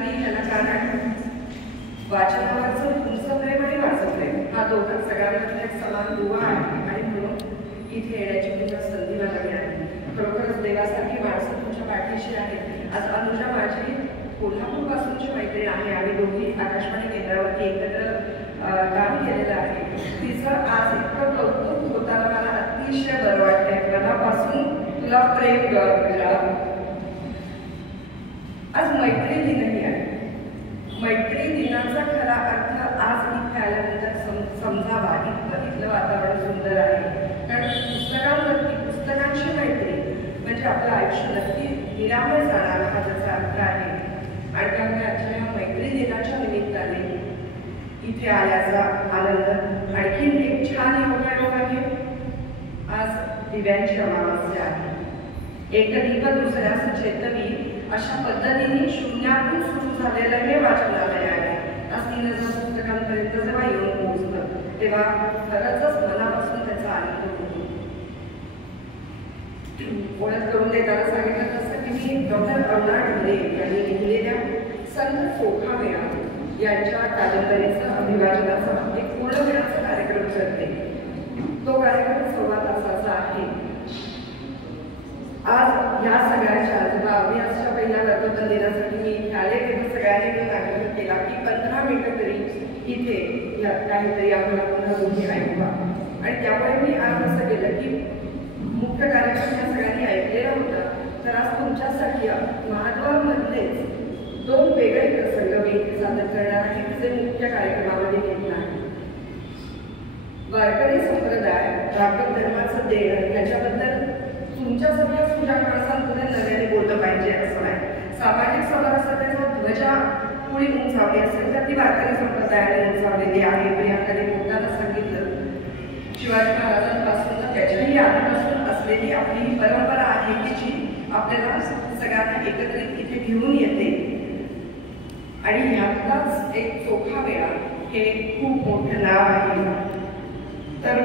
दिली याला कारण वाचनावरचं तुमचं प्रेम आणि माझं प्रेम हा दोघां सगळ्यांमध्ये एक समान दुवा आहे आणि म्हणून इथे येण्याची तुमच्या संधी मला मिळाली. खरोखरच देवासारखी माणसं तुमच्या पाठीशी आहेत. आज अनुजा माझी कोल्हापूरपासूनची मैत्रीण आहे. आम्ही दोघी आकाशवाणी केंद्रावरती एकत्र काम केलेलं आहे. तिचं आज इतकं कौतुक होताना मला अतिशय बरं वाटतंय. मनापासून तुला प्रेम करा. आज मैत्री दिनही आहे. मैत्री दिनाचा खरा अर्थ आज इथे आल्यानंतर समजावा. इथलं वातावरण सुंदर आहे कारण पुस्तकांवरती पुस्तकांची मैत्री म्हणजे आपलं आयुष्य नक्की निरामय जाणार हा त्याचा अर्थ आहे. आणि त्यामुळे आजच्या या मैत्री दिनाच्या निमित्ताने इथे आल्याचा आनंद. आणखीन एक छान योगायोग आहे. आज दिव्यांची अमावस्या आहे. एक दीप दुसऱ्यास चेतवी अशा पद्धतीने शून्यातून सुरू झालेलं हे वाचनालय आहे. आज 3000 पुस्तकांपर्यंत जेव्हा येऊन पोहोचलं तेव्हा खरंच मनापासून त्याचा आनंद होतो. ओळख करून देताना सांगितलं तसं की मी डॉक्टर अरुणा ढोरे यांनी लिहिलेल्या संत सोखामेळा यांच्या कादंबरीचं अभिवाचनाचा एक पूर्ण वेळाचा कार्यक्रम करते. तो कार्यक्रम 1.25 तासाचा आहे. आज या सगळ्यांच्या जेव्हा अभ्यासच्या पहिल्या वर्धन दिनासाठी मी इथे आले तेव्हा सगळ्यांनी मी आग्रह केला की 15 मिनिटं तरी इथे काहीतरी आम्हाला पुन्हा दोन्ही ऐकवा. आणि त्यामुळे मी आज असं केलं की मुख्य कार्यक्रम या सगळ्यांनी ऐकलेला होता. तर आज तुमच्यासाठी महाद्वारमधलेच 2 वेगळे प्रसंग मी इथे सादर करणार आहे की जे मुख्य कार्यक्रमामध्ये घेतला आहे. वारकरी संप्रदाय राखण धर्माचं देणं याच्याबद्दल तुमच्या सगळ्या सुजा माणसांपुढे नव्याने बोललं पाहिजे असं आहे. सामाजिक समरसतेचा ध्वजा पुढे उंचावली असेल तर ती वारकरी संप्रदायाने उंचावलेली आहे. प्रियांकाने बोलताना सांगितलं शिवाजी महाराजांपासून त्याच्याही आधीपासून असलेली आपली ही परंपरा आहे की जी आपल्याला सगळ्यांना एकत्रित इथे घेऊन येते. आणि ह्यातलाच एक सोखामेळा हे खूप मोठं नाव आहे. तर